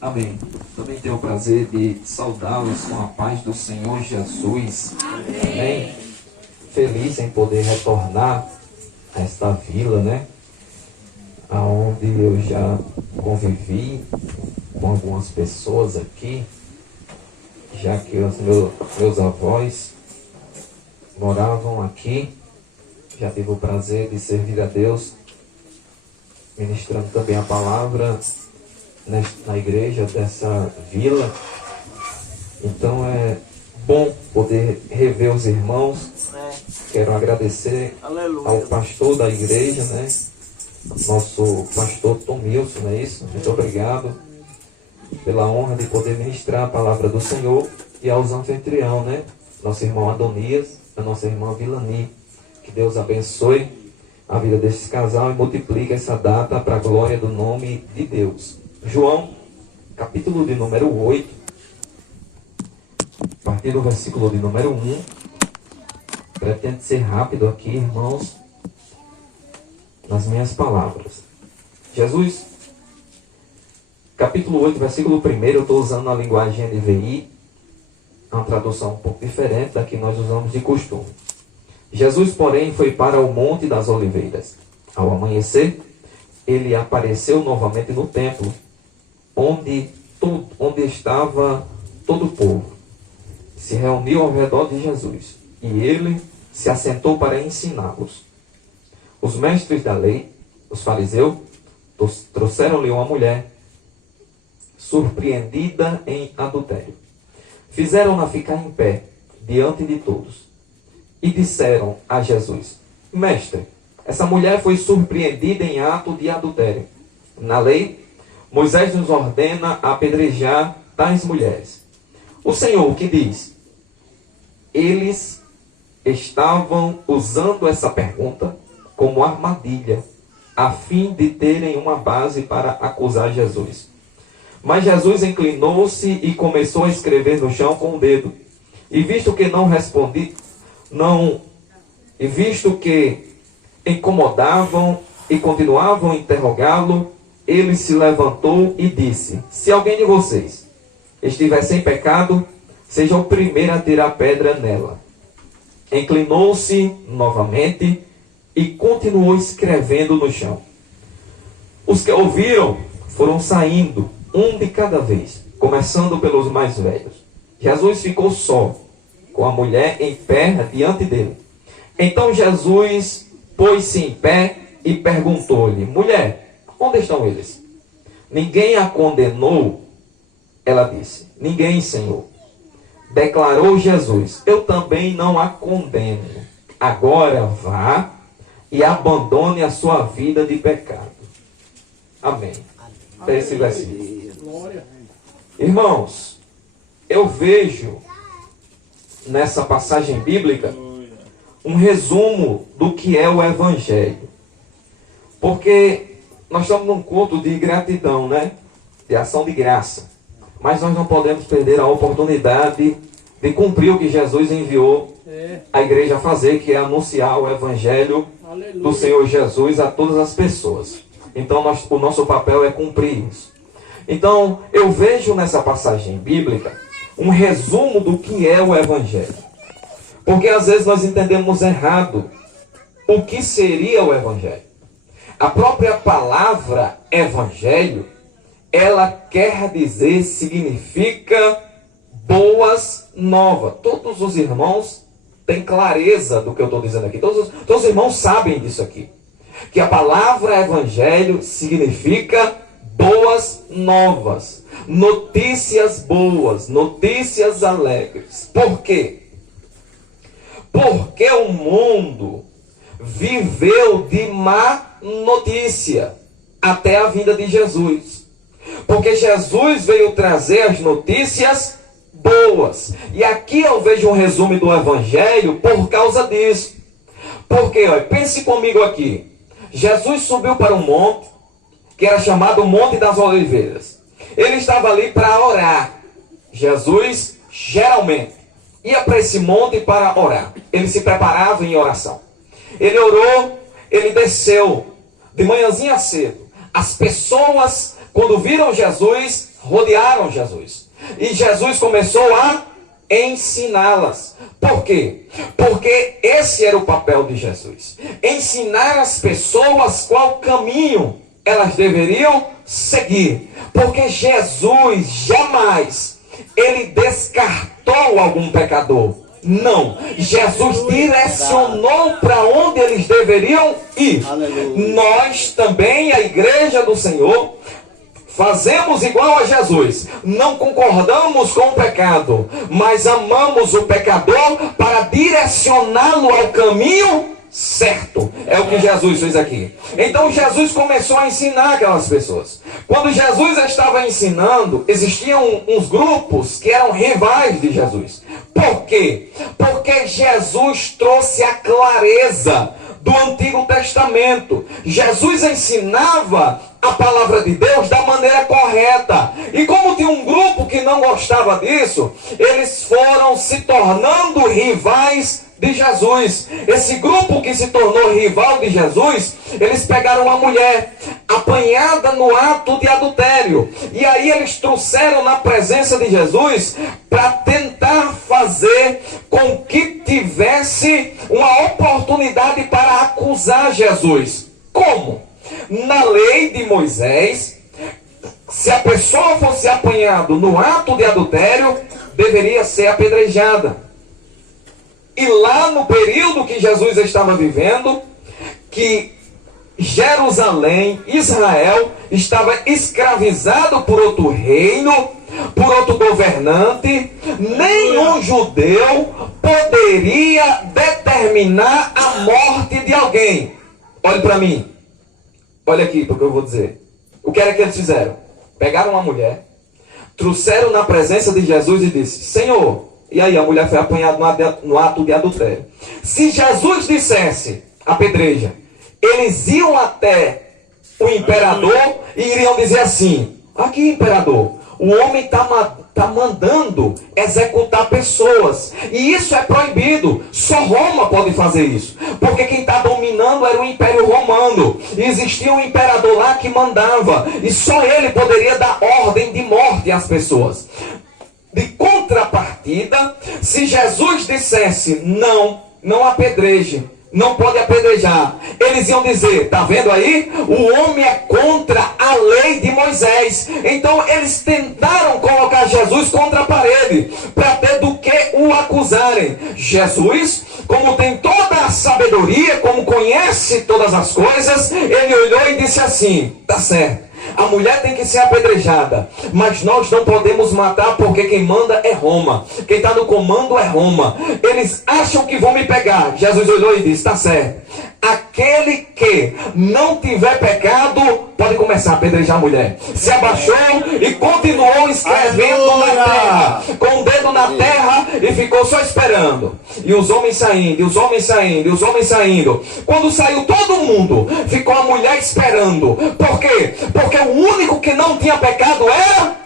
Amém. Também tenho o prazer de saudá-los com a paz do Senhor Jesus. Amém. Feliz em poder retornar a esta vila, né? Onde eu já convivi com algumas pessoas aqui, já que os meus avós moravam aqui. Já tive o prazer de servir a Deus, ministrando também a palavra na igreja dessa vila. Então é bom poder rever os irmãos. Quero agradecer ao pastor da igreja, né? Nosso pastor Tomilson, não é isso? Muito obrigado pela honra de poder ministrar a palavra do Senhor, e aos anfitrião, né? Nosso irmão Adonias, a nossa irmã Vilani. Que Deus abençoe a vida desse casal e multiplique essa data para a glória do nome de Deus. João, capítulo de número 8, a partir do versículo de número 1. Pretendo ser rápido aqui, irmãos, nas minhas palavras. Jesus, capítulo 8, versículo 1, eu estou usando a linguagem NVI, uma tradução um pouco diferente da que nós usamos de costume. Jesus, porém, foi para o Monte das Oliveiras. Ao amanhecer, ele apareceu novamente no templo, onde estava todo o povo. Se reuniu ao redor de Jesus, e ele se assentou para ensiná-los. Os mestres da lei, os fariseus, trouxeram-lhe uma mulher surpreendida em adultério. Fizeram-na ficar em pé diante de todos e disseram a Jesus: Mestre, essa mulher foi surpreendida em ato de adultério. Na lei, Moisés nos ordena apedrejar tais mulheres. O Senhor, que diz? Eles estavam usando essa pergunta como armadilha, a fim de terem uma base para acusar Jesus. Mas Jesus inclinou-se e começou a escrever no chão com o dedo. E visto que incomodavam e continuavam a interrogá-lo, ele se levantou e disse: Se alguém de vocês estiver sem pecado, seja o primeiro a tirar pedra nela. Inclinou-se novamente e continuou escrevendo no chão. Os que ouviram foram saindo, um de cada vez, começando pelos mais velhos. Jesus ficou só, com a mulher em pé diante dele. Então Jesus pôs-se em pé e perguntou-lhe: Mulher, onde estão eles? Ninguém a condenou? Ela disse: Ninguém, Senhor. Declarou Jesus: Eu também não a condeno. Agora vá e abandone a sua vida de pecado. Amém. Esse versículo. Irmãos, eu vejo nessa passagem bíblica um resumo do que é o Evangelho. Porque nós estamos num culto de gratidão, né? De ação de graça. Mas nós não podemos perder a oportunidade de cumprir o que Jesus enviou a igreja a fazer, que é anunciar o Evangelho do Senhor Jesus a todas as pessoas. Então o nosso papel é cumprir isso. Então eu vejo nessa passagem bíblica um resumo do que é o Evangelho. Porque às vezes nós entendemos errado o que seria o Evangelho. A própria palavra Evangelho, ela quer dizer, significa boas novas. Todos os irmãos têm clareza do que eu estou dizendo aqui. Todos os irmãos sabem disso aqui. Que a palavra Evangelho significa boas novas. Notícias boas, notícias alegres. Por quê? Porque o mundo viveu de má notícia até a vinda de Jesus. Porque Jesus veio trazer as notícias boas. E aqui eu vejo um resumo do Evangelho por causa disso. Porque, pense comigo aqui. Jesus subiu para um monte, que era chamado Monte das Oliveiras. Ele estava ali para orar. Jesus, geralmente, ia para esse monte para orar. Ele se preparava em oração. Ele orou, ele desceu de manhãzinha cedo. As pessoas, quando viram Jesus, rodearam Jesus. E Jesus começou a ensiná-las. Por quê? Porque esse era o papel de Jesus. Ensinar as pessoas qual caminho elas deveriam seguir. Porque Jesus jamais, ele descartou algum pecador. Não. Jesus direcionou para onde eles deveriam ir. Aleluia. Nós também, a igreja do Senhor, fazemos igual a Jesus. Não concordamos com o pecado, mas amamos o pecador para direcioná-lo ao caminho certo. É o que Jesus fez aqui. Então Jesus começou a ensinar aquelas pessoas. Quando Jesus estava ensinando, existiam uns grupos que eram rivais de Jesus. Por quê? Porque Jesus trouxe a clareza do Antigo Testamento. Jesus ensinava a palavra de Deus da maneira correta. E como tinha um grupo que não gostava disso, eles foram se tornando rivais de Jesus. Esse grupo que se tornou rival de Jesus, eles pegaram uma mulher apanhada no ato de adultério. E aí eles trouxeram na presença de Jesus para tentar fazer com que tivesse uma oportunidade para acusar Jesus. Como? Na lei de Moisés, se a pessoa fosse apanhada no ato de adultério, deveria ser apedrejada. E lá no período que Jesus estava vivendo, que Jerusalém, Israel, estava escravizado por outro reino, por outro governante, nenhum judeu poderia determinar a morte de alguém. Olhe para mim. Olha aqui para o que eu vou dizer. O que era que eles fizeram? Pegaram uma mulher, trouxeram na presença de Jesus e disse: Senhor, e aí a mulher foi apanhada no ato de adultério. Se Jesus dissesse apedreja, eles iam até o imperador e iriam dizer assim: aqui, imperador, o homem está mandando executar pessoas. E isso é proibido. Só Roma pode fazer isso. Porque quem está dominando era o Império Romano. E existia um imperador lá que mandava. E só ele poderia dar ordem de morte às pessoas. De contrapartida, se Jesus dissesse não apedreje, não pode apedrejar, eles iam dizer: tá vendo aí? O homem é contra a lei de Moisés. Então eles tentaram colocar Jesus contra a parede para ter do que o acusarem. Jesus, como tem toda a sabedoria, como conhece todas as coisas, ele olhou e disse assim: tá certo, a mulher tem que ser apedrejada, mas nós não podemos matar porque quem manda é Roma. Quem está no comando é Roma. Eles acham que vão me pegar. Jesus olhou e disse: está certo, aquele que não tiver pecado pode começar a apedrejar a mulher. Se abaixou e continuou escrevendo na terra, com o dedo na terra, e ficou só esperando. E os homens saindo, e os homens saindo, e os homens saindo. Quando saiu todo mundo, ficou a mulher esperando. Por quê? Porque o único que não tinha pecado era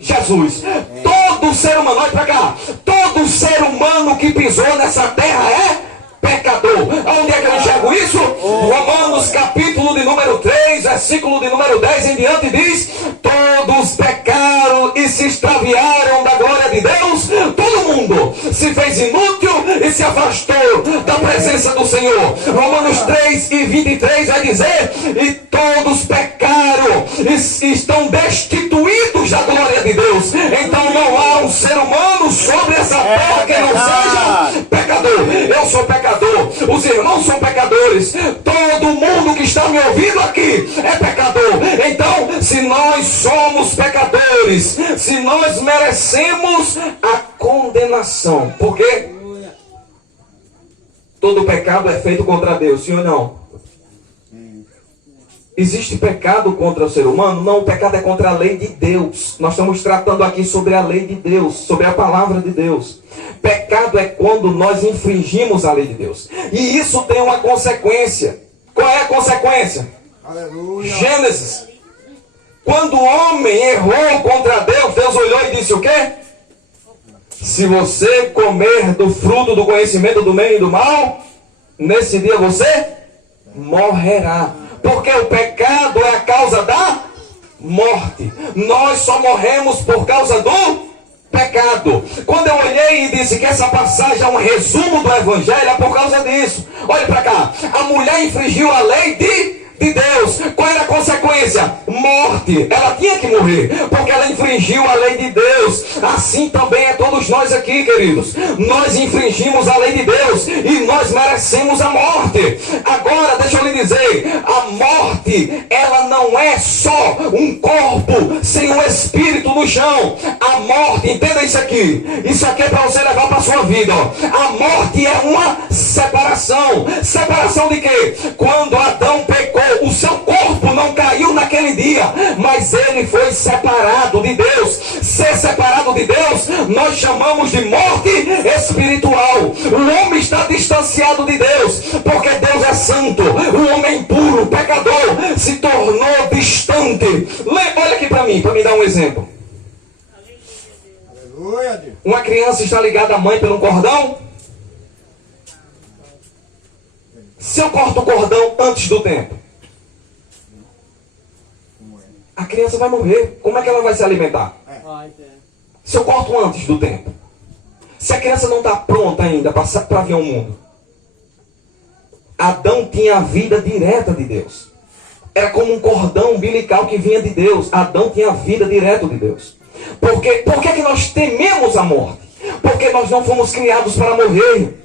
Jesus. Todo ser humano, olha pra cá, todo ser humano que pisou nessa terra é pecador. Onde é que eu enxergo isso? Romanos capítulo de número 3, versículo de número 10 em diante diz: todos pecaram e se extraviaram da glória de Deus. Todo mundo se fez inútil e se afastou da presença do Senhor. Romanos 3 e 23 vai dizer: e todos pecaram e estão destituídos da glória de Deus. Então não há um ser humano sobre essa terra que não seja pecador. Eu sou pecador, os irmãos são pecadores, todo mundo que está me ouvindo aqui é pecador. Então, se nós somos pecadores, se nós merecemos a condenação, porque todo pecado é feito contra Deus, sim ou não? Existe pecado contra o ser humano? Não, o pecado é contra a lei de Deus. Nós estamos tratando aqui sobre a lei de Deus, sobre a palavra de Deus. Pecado é quando nós infringimos a lei de Deus. E isso tem uma consequência. Qual é a consequência? Aleluia. Gênesis. Quando o homem errou contra Deus, Deus olhou e disse o quê? Se você comer do fruto do conhecimento do bem e do mal, nesse dia você morrerá. Porque o pecado é a causa da morte. Nós só morremos por causa do pecado. Quando eu olhei e disse que essa passagem é um resumo do Evangelho, é por causa disso. Olha para cá. A mulher infringiu a lei de Deus. Qual era a consequência? Morte. Ela tinha que morrer, porque ela infringiu a lei de Deus. Assim também é todos nós aqui, queridos. Nós infringimos a lei de Deus e nós merecemos a morte. Agora, deixa eu lhe dizer, a morte, ela não é só um corpo sem um espírito no chão. A morte, entenda isso aqui. Isso aqui é para você levar para a sua vida. A morte é uma separação. Separação de quê? Quando Adão pecou, o seu corpo não caiu naquele dia, mas ele foi separado de Deus. Ser separado de Deus, nós chamamos de morte espiritual. O homem está distanciado de Deus, porque Deus é santo. O homem impuro, pecador, se tornou distante. Olha aqui para mim dar um exemplo. Uma criança está ligada à mãe por um cordão. Se eu corto o cordão antes do tempo, a criança vai morrer. Como é que ela vai se alimentar? Se eu corto antes do tempo, se a criança não está pronta ainda para vir ao mundo. Adão tinha a vida direta de Deus. Era como um cordão umbilical que vinha de Deus. Adão tinha a vida direta de Deus. Por que que nós tememos a morte? Porque nós não fomos criados para morrer.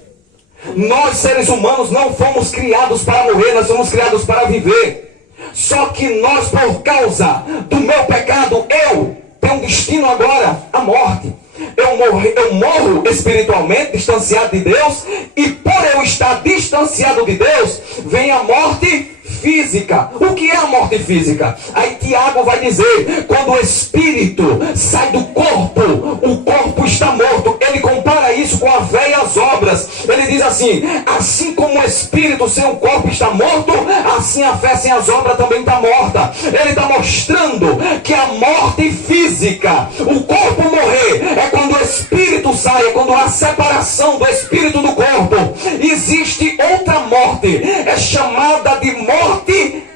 Nós, seres humanos, não fomos criados para morrer. Nós fomos criados para viver. Só que nós, por causa do meu pecado, eu tenho um destino agora, a morte. Eu morro espiritualmente, distanciado de Deus, e por eu estar distanciado de Deus, vem a morte física. O que é a morte física? Aí Tiago vai dizer, quando o espírito sai do corpo, o corpo está morto. Ele compara isso com a fé e as obras. Ele diz assim como o espírito sem o corpo está morto, assim a fé sem as obras também está morta. Ele está mostrando que a morte física, o corpo morrer, é quando o espírito sai, é quando há a separação do espírito do corpo. Existe outra morte, é chamada de morte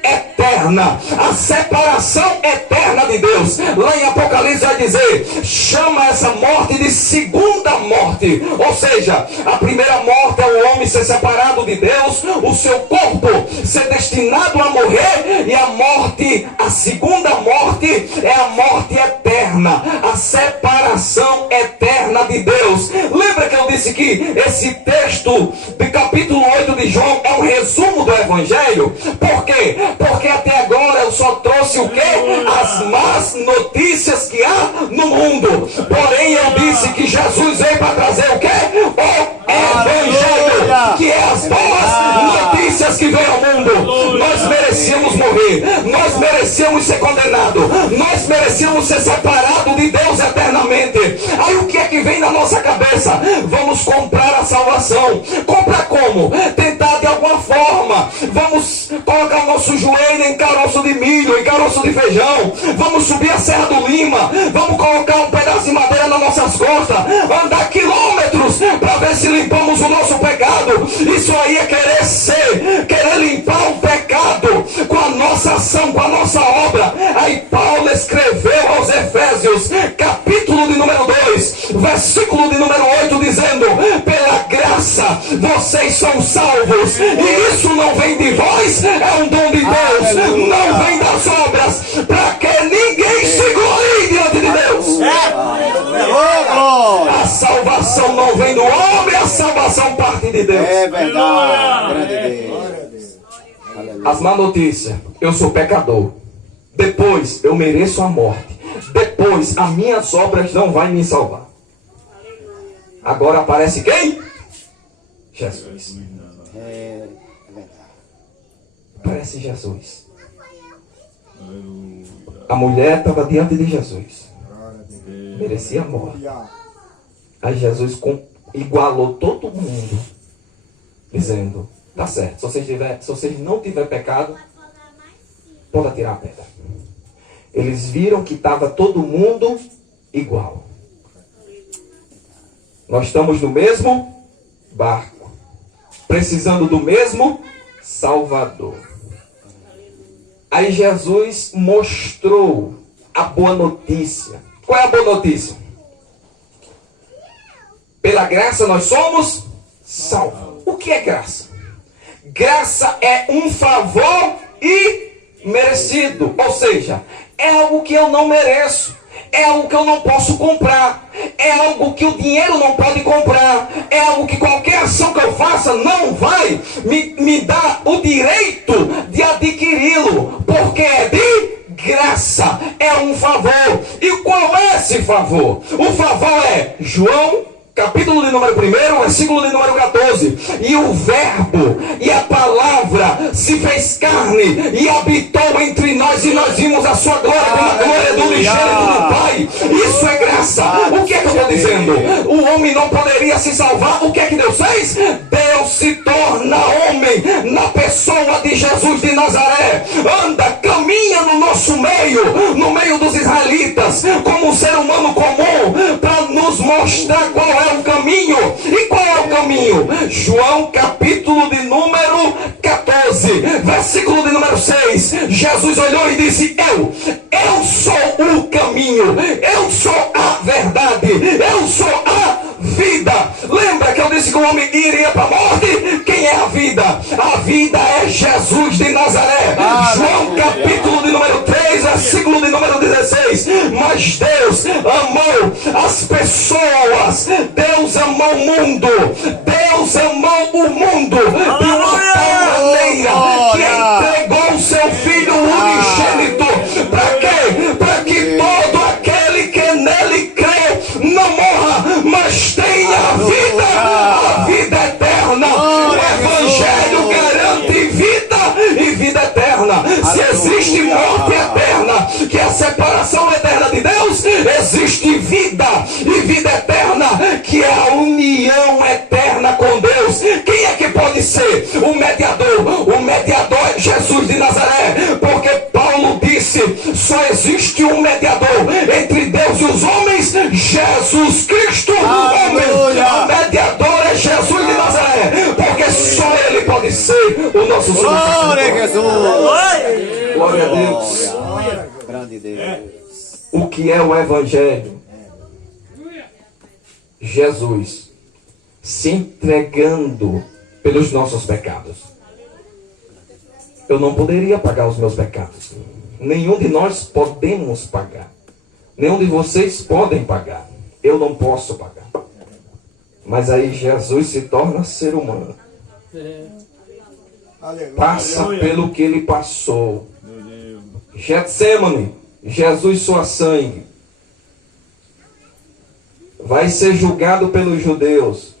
eterna, a separação eterna de Deus. Lá em Apocalipse vai dizer, chama essa morte de segunda morte. Ou seja, a primeira morte é o homem ser separado de Deus, o seu corpo ser destinado a morrer, e a segunda morte é a morte eterna, a separação eterna de Deus. Lembra que eu disse que esse texto do capítulo 8 de João é um resumo do Evangelho? Por quê? Porque até agora eu só trouxe o quê? As más notícias que há no mundo. Porém eu disse que Jesus veio para trazer o quê? O Evangelho, que é as boas notícias que vem ao mundo. Nós merecíamos morrer, nós merecíamos ser condenados, nós merecíamos ser separados de Deus eternamente. Aí o que é que vem na nossa cabeça? Vamos comprar a salvação. Comprar como? Tentar de alguma forma. Vamos colocar o nosso joelho em caroço de milho, em caroço de feijão. Vamos subir a Serra do Lima. Vamos colocar um pedaço de madeira nas nossas costas. Andar quilômetros para ver se limpamos o nosso pecado. Isso aí é querer limpar o pecado com a nossa ação, com a nossa obra. Aí Paulo escreveu aos Efésios, capítulo de número 2, versículo de número 8, dizendo, pela graça vocês são salvos, e isso não vem de vós, é um dom de Deus, não vem das obras, para que ninguém se glorie diante de Deus. A salvação não vem do homem, a salvação parte de Deus. É verdade. Grande Deus. As más notícias, eu sou pecador. Depois eu mereço a morte. Depois as minhas obras não vão me salvar. Agora aparece quem? Jesus. É verdade. Aparece Jesus. A mulher estava diante de Jesus. Merecia a morte. Aí Jesus igualou todo mundo, dizendo, tá certo, se vocês não tiverem pecado, pode atirar a pedra. Eles viram que estava todo mundo igual. Nós estamos no mesmo barco, precisando do mesmo Salvador. Aí Jesus mostrou a boa notícia. Qual é a boa notícia? Pela graça nós somos salvos. O que é graça? Graça é um favor imerecido. Ou seja, é algo que eu não mereço. É algo que eu não posso comprar. É algo que o dinheiro não pode comprar. É algo que qualquer ação que eu faça não vai me dar o direito de adquiri-lo. Porque é de graça. É um favor. E qual é esse favor? O favor é João capítulo de número 1, versículo de número 14. E o verbo e a palavra se fez carne e habitou entre nós, e nós vimos a sua glória como a glória do unigênito do Pai. Isso é graça. O que é que eu estou dizendo? O homem não poderia se salvar. O que é que Deus fez? Deus se torna homem na pessoa de Jesus de Nazaré. Anda, caminha no nosso meio, no meio dos israelitas, como um ser humano comum, para nos mostrar qual é o caminho. E qual é o caminho? João capítulo de número 14, versículo de número 6. Jesus olhou e disse: eu sou o caminho, eu sou a verdade, eu sou a vida. Lembra que eu disse que o homem iria para a morte? Quem é a vida? A vida é Jesus de Nazaré. João capítulo de número 3, versículo de número 16. Mas Deus amou as pessoas, Deus amou o mundo, Deus amou o mundo de uma tal maneira que entregou o seu Filho unigênito. Para quê? Para que todo aquele que nele crê não morra, mas tenha a vida eterna. O Evangelho garante vida e vida eterna. Se existe morte eterna, que é a separação eterna de Deus, existe vida e vida eterna, que é a união eterna com Deus. Quem é que pode ser o mediador? O mediador é Jesus de Nazaré, porque Paulo disse: só existe um mediador entre Deus e os homens, Jesus Cristo, homem. O mediador é Jesus de Nazaré, porque só Ele pode ser o nosso Glória a Jesus. Glória a Deus. Grande Deus. O que é o Evangelho? Jesus se entregando pelos nossos pecados. Eu não poderia pagar os meus pecados. Nenhum de nós podemos pagar. Nenhum de vocês podem pagar. Eu não posso pagar. Mas aí Jesus se torna ser humano. Passa pelo que ele passou. Getsemane, Jesus sua sangue. Vai ser julgado pelos judeus.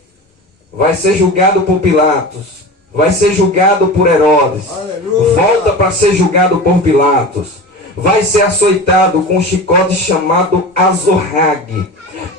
Vai ser julgado por Pilatos. Vai ser julgado por Herodes. Volta para ser julgado por Pilatos. Vai ser açoitado com um chicote chamado azorrague,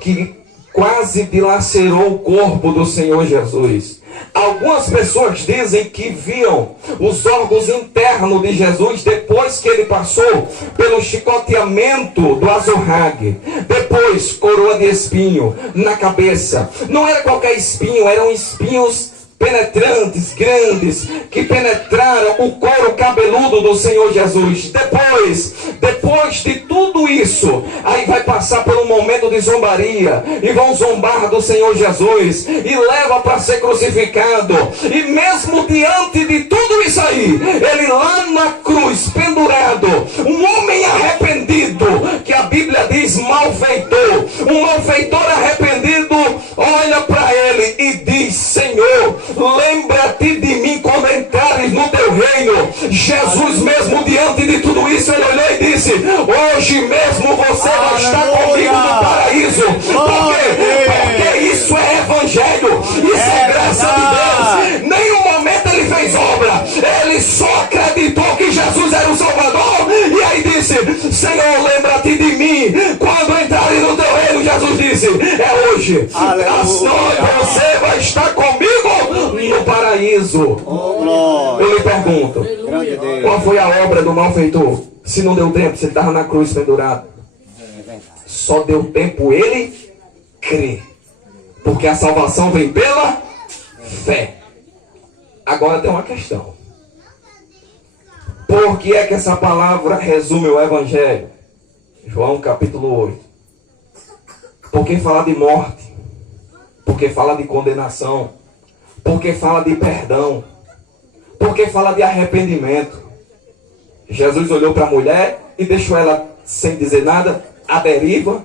que quase dilacerou o corpo do Senhor Jesus. Algumas pessoas dizem que viam os órgãos internos de Jesus depois que ele passou pelo chicoteamento do azorrague. Depois, coroa de espinho na cabeça. Não era qualquer espinho, eram espinhos penetrantes, grandes, que penetraram o couro cabeludo do Senhor Jesus. Depois de tudo isso, aí vai passar por um momento de zombaria, e vão zombar do Senhor Jesus, e leva para ser crucificado. E mesmo diante de tudo isso aí, ele lá na cruz, pendurado, um homem arrependido, que a Bíblia diz malfeitor, um malfeitor arrependido, olha para ele e diz: Senhor, lembra-te de mim quando entrares no teu reino. Jesus mesmo, diante de tudo isso, ele olhou e disse: hoje mesmo você vai estar comigo no paraíso. Por quê? Porque isso é evangelho, isso é graça de Deus. Nenhum momento ele fez obra, ele só acreditou que Jesus era o Salvador, e aí disse: Senhor, lembra-te de mim quando entrares no teu reino. Jesus disse: é hoje. Você vai estar comigo no paraíso. Eu lhe pergunto, qual foi a obra do malfeitor? Se não deu tempo, se ele estava na cruz pendurado. Só deu tempo ele crer, porque a salvação vem pela fé. Agora tem uma questão: Por que é que essa palavra resume o Evangelho? João capítulo 8. Porque fala de morte. Porque fala de condenação. Porque fala de perdão. Porque fala de arrependimento. Jesus olhou para a mulher e deixou ela sem dizer nada, à deriva?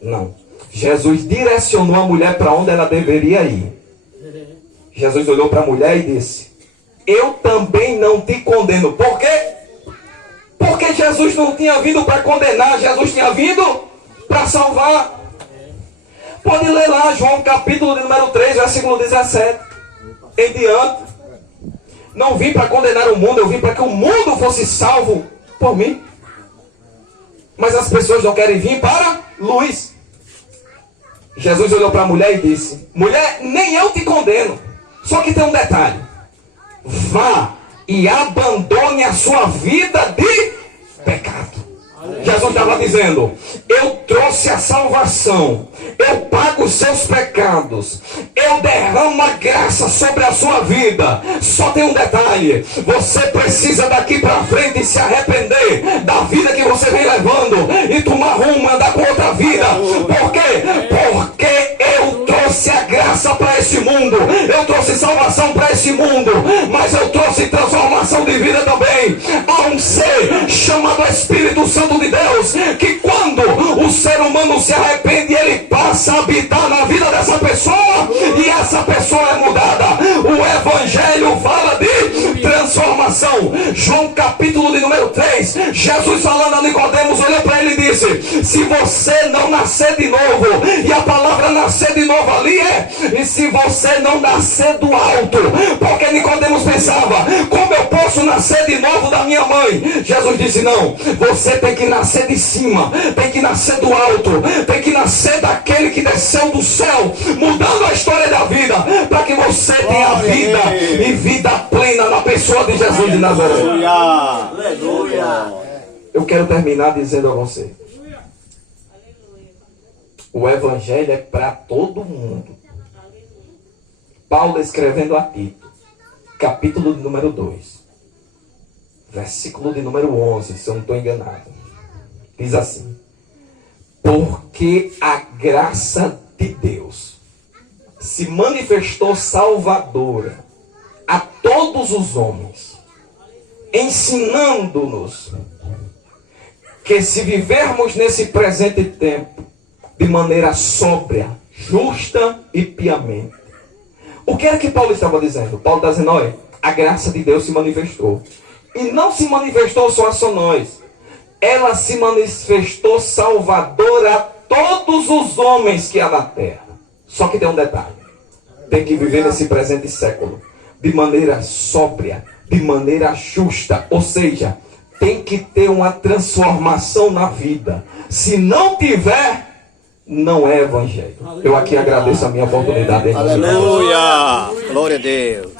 Não. Jesus direcionou a mulher para onde ela deveria ir. Jesus olhou para a mulher e disse: eu também não te condeno. Por quê? Porque Jesus não tinha vindo para condenar, Jesus tinha vindo para salvar. Pode ler lá João capítulo de número 3, versículo 17 em diante. Não vim para condenar o mundo, eu vim para que o mundo fosse salvo por mim. Mas as pessoas não querem vir para luz. Jesus olhou para a mulher e disse: mulher, nem eu te condeno. Só que tem um detalhe: vá e abandone a sua vida de pecado. Jesus estava dizendo: eu trouxe a salvação, eu pago os seus pecados, eu derramo a graça sobre a sua vida. Só tem um detalhe: você precisa daqui para frente se arrepender da vida que você vem levando e tomar rumo, andar com outra vida. Por quê? Porque eu trouxe a graça para esse mundo, eu trouxe salvação para esse mundo, mas eu trouxe transformação de vida também. Há um ser chamado Espírito Santo de Deus, que quando o ser humano se arrepende, ele passa a habitar na vida dessa pessoa e essa pessoa é mudada. O Evangelho fala de transformação. João capítulo de número 3, Jesus falando a Nicodemos, olhou para ele e disse: se você não nascer de novo, e a palavra nascer de novo ali e se você não nascer do alto, porque Nicodemos pensava: como eu posso nascer de novo da minha mãe? Jesus disse: não, você tem que nascer de cima, tem que nascer do alto, tem que nascer daquele que desceu do céu, mudando a história da vida, para que você tenha vida e vida plena na pessoa de Jesus de Nazaré. Aleluia. Eu quero terminar dizendo a você: o Evangelho é para todo mundo. Paulo escrevendo a Tito, capítulo de número 2, versículo de número 11, se eu não estou enganado, diz assim: porque a graça de Deus se manifestou salvadora a todos os homens, ensinando-nos que se vivermos nesse presente tempo de maneira sóbria, justa e piamente. O que era que Paulo estava dizendo? Paulo está dizendo: olha, a graça de Deus se manifestou. E não se manifestou só a nós. Ela se manifestou salvadora a todos os homens que há na terra. Só que tem um detalhe: tem que viver nesse presente século de maneira sóbria, de maneira justa. Ou seja, tem que ter uma transformação na vida. Se não tiver, não é Evangelho. Eu aqui agradeço a minha oportunidade. Aleluia. Glória a Deus.